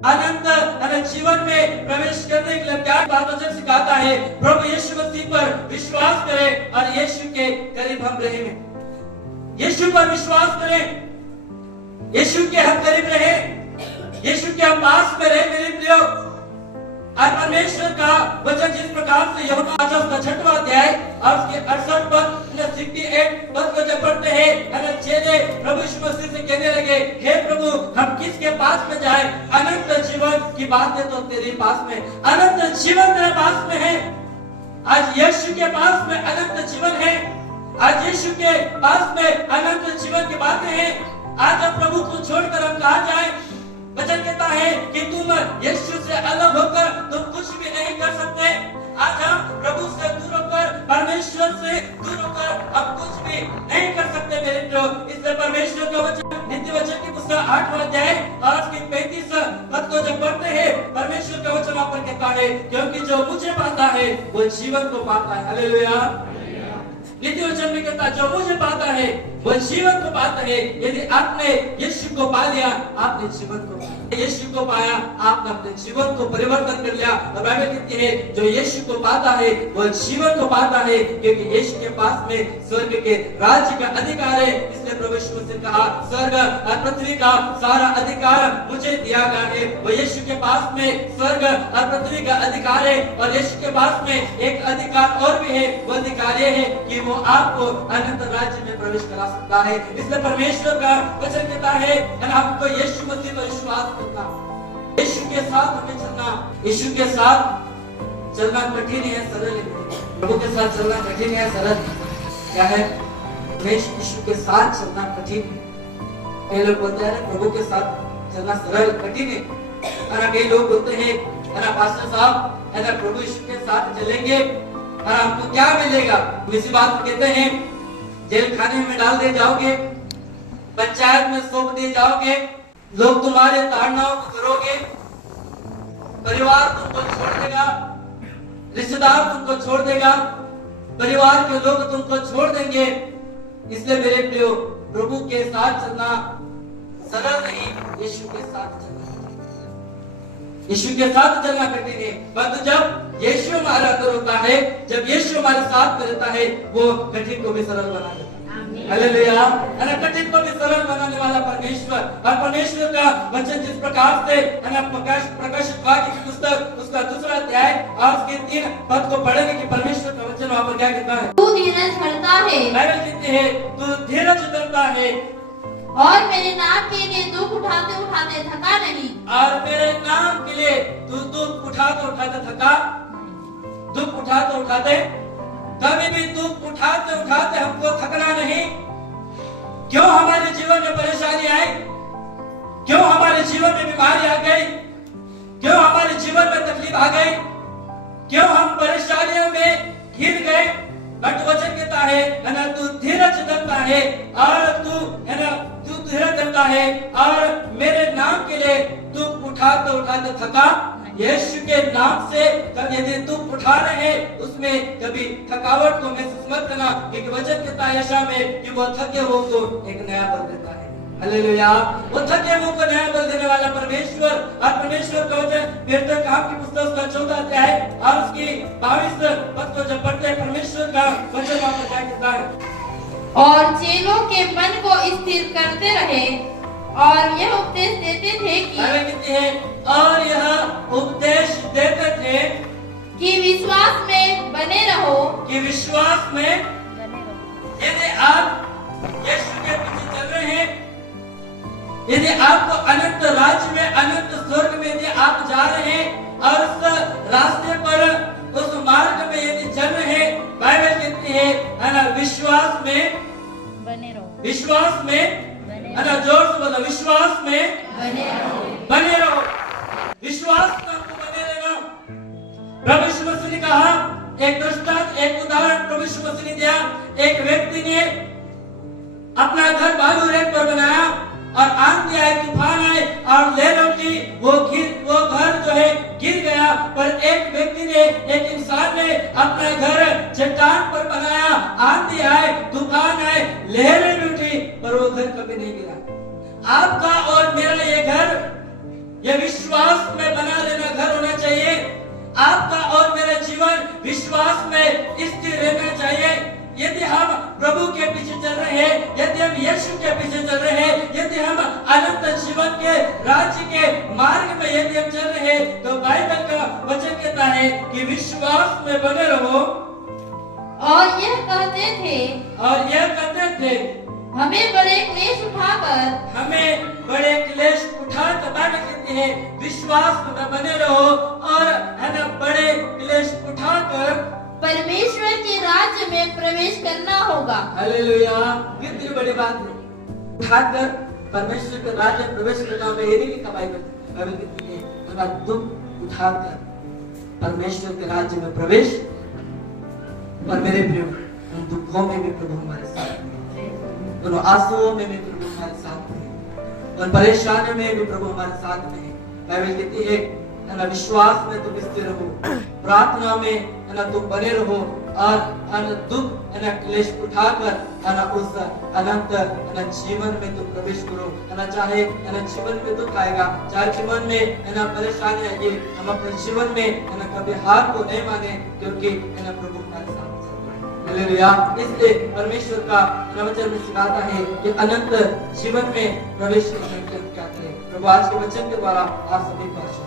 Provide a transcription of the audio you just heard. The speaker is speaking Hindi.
अनंत जीवन में प्रवेश करने के लिए प्यार बात वचन सिखाता है। प्रभु यीशु मसीह पर विश्वास करें और यीशु के करीब हम रहें। यीशु पर विश्वास करें, यीशु के हम करीब रहे, यीशु के हम पास में रहे। मेरे प्रियो, और परमेश्वर का वचन जिस प्रकार से यूहन्ना 6वां अध्याय और उसके 68 पद 68 पद को जब पढ़ते हैं, चेले प्रभु यीशु मसीह से कहने लगे, हे प्रभु, हम किसके पास में जाए? अनंत जीवन की बातें तो तेरे पास में, अनंत जीवन तेरे पास में है। आज यीशु के पास में अनंत जीवन है, आज यीशु के पास में अनंत जीवन की बातें हैं। आज हम प्रभु को छोड़कर हम कहाँ जाए? वचन कहता है कि तुम यीशु से अलग होकर तुम कुछ भी नहीं कर सकते। आज हम प्रभु से दूर होकर, परमेश्वर से दूर होकर हम कुछ भी नहीं कर सकते मेरे प्रियो। इसलिए परमेश्वर का वचन, नीति वचन की पुस्तक 8वां अध्याय और उसके 35 पद को जब पढ़ते हैं, परमेश्वर का वचन आप पर कहता है, क्योंकि जो मुझे पाता है वो जीवन को पाता है। हालेलुया। नीति वचन में कहता है, जो मुझे पाता है वो जीवन को पाता है। यदि आपने यीशु को पा लिया, आपने जीवन को पाया। यीशु को पाया, आपने अपने जीवन को परिवर्तन कर लिया। और बाइबल कहती है, जो यीशु को पाता है वो जीवन को पाता है, क्योंकि यीशु के पास में स्वर्ग के राज्य का अधिकार है। इसलिए प्रभु यीशु मसीह ने कहा, स्वर्ग और पृथ्वी का सारा अधिकार मुझे दिया गया है। वो यीशु के पास में स्वर्ग और पृथ्वी का अधिकार है। और यीशु के पास में एक अधिकार और भी है, वो अधिकार ये है कि वो आपको अनंत राज्य में प्रवेश करा सकता है। इसलिए परमेश्वर का वचन कहता है, हमको यीशु मसीह पर विश्वास करना, यीशु के साथ हमें चलना। यीशु के साथ चलना कठिन है, सरल है। प्रभु के साथ चलना कठिन है, सरल क्या है? यीशु के साथ चलना कठिन है। कई लोग बोलते हैं प्रभु के साथ चलना सरल कठिन है। कई लोग बोलते हैं, पास्टर साहब, प्रभु यीशु के साथ चलेंगे और आपको क्या मिलेगा? इसी बात कहते हैं, जेल खाने में डाल दिए जाओगे, पंचायत में सौंप दिए जाओगे, लोग तुम्हारे ताड़नाओं को करोगे, परिवार तुमको छोड़ देगा, रिश्तेदार तुमको छोड़ देगा, परिवार के लोग तुमको छोड़ देंगे। इसलिए मेरे प्रियो, प्रभु के साथ चलना सरल नहीं, यीशु के साथ चलना, यीशु के साथ चलना कठिन है। परंतु जब यीशु हमारा अंदर होता है, जब यीशु हमारे साथ में रहता है, वो कठिन को भी सरल बना देता है। हालेलुया। कठिन को भी सरल बनाने वाला परमेश्वर। और परमेश्वर का वचन जिस प्रकार से प्रकाशित वाक्य की पुस्तक उसका 2वां अध्याय और उसके 3 पद को पढ़ेंगे कि परमेश्वर का वचन वहां पर क्या कहता है? तू धीरज धरता है, बाइबल कहती है, तू धीरज धरता है और मेरे नाम के लिए दुख उठाते उठाते थका नहीं। और मेरे नाम के लिए तू दुख उठाते उठाते थका, दुख उठाते उठाते, कभी भी दुख उठाते उठाते हमको थकना नहीं। क्यों हमारे जीवन में परेशानी आई? क्यों हमारे जीवन में बीमारी आ गई? क्यों हमारे जीवन में तकलीफ आ गई? क्यों हम परेशानियों में घिर गए? बट वचन कहता है ना, तू धीरज धरता है और तू धीरज धरता है और मेरे नाम के लिए दुख उठाते उठाते थका। यीशु के नाम से यदि दुख उठा रहे हैं, उसमें कभी थकावट को महसूस मत करना, क्योंकि वचन कहता है यशा में कि वो थके हुओं को एक नया बल देता है। हालेलुया। वो थके हुओं को नया बल देने वाला परमेश्वर। और परमेश्वर का वचन प्रेरितों के काम की पुस्तक का 14वां अध्याय और उसकी 22 पद को जब पढ़ते हैं, परमेश्वर का वचन वहां पर क्या कहता है? और चेलों के मन को स्थिर करते रहे और यह उपदेश देते थे और यह उपदेश देते थे कि विश्वास में बने रहो, कि विश्वास में बने रहो। यदि आप यीशु के पीछे चल रहे हैं, यदि आपको अनंत राज्य में, अनंत स्वर्ग में यदि आप जा रहे हैं और उस रास्ते पर, उस मार्ग में यदि चल रहे हैं, बाइबल कहती है विश्वास में बने रहो, विश्वास में, जोर से बोलो, विश्वास में बने रहो। विश्वास में हमको बने रहना। प्रभु यीशु मसीह ने कहा, एक दृष्टांत, एक उदाहरण प्रभु यीशु मसीह ने दिया। एक व्यक्ति ने अपना घर बालू रेत पर बनाया और आंधी आए, तूफान आए और लहरों की वो घर जो है गिर गया। पर एक व्यक्ति ने, एक इंसान ने अपना घर चट्टान पर बनाया, आंधी आए, तूफान आए, लहरें भी उठी, पर वो घर कभी नहीं गिरा। आपका और मेरा ये घर, यह विश्वास में बना रहना घर होना चाहिए। आपका और मेरा जीवन विश्वास में स्थिर रहना चाहिए। यदि हम प्रभु के पीछे चल रहे हैं, यदि हम यीशु के पीछे चल रहे हैं, यदि हम अनंत जीवन के राज्य के मार्ग में यदि हम चल रहे हैं, तो बाइबल का वचन कहता है कि विश्वास में बने रहो। और यह कहते थे हमें बड़े क्लेश उठाकर बाइबल कहती है विश्वास में बने रहो और है ना बड़े क्लेश उठाकर परमेश्वर के राज्य में प्रवेश करना होगा। हालेलुया। कितनी बड़ी बात है, उठाकर परमेश्वर के राज्य में प्रवेश करना। में ये नहीं लिखा बाइबल कहती है हमारा दुख उठाकर परमेश्वर के राज्य में प्रवेश। और मेरे प्रिय, उन दुखों में भी प्रभु हमारे साथ है, दोनों आंसुओं में भी प्रभु हमारे साथ है, और परेशानियों में भी प्रभु हमारे साथ में है। बाइबल कहती है ना विश्वास में तुम स्थिर रहो, प्रार्थना में ना तुम बने रहो, और दुख ना क्लेश उठाकर ना उस अनंत जीवन में तुम प्रवेश करो। ना चाहे जीवन में दुख आएगा, चाहे जीवन में ना परेशानी आएगी, हम अपने जीवन में ना कभी हार को नहीं माने, क्योंकि ना प्रभु हमारे साथ है। हालेलुया। इसलिए परमेश्वर का वचन में सिखाता है कि अनंत जीवन में प्रवेश करने के क्या करें। प्रभु आज के वचन के द्वारा आप सभी को आशीष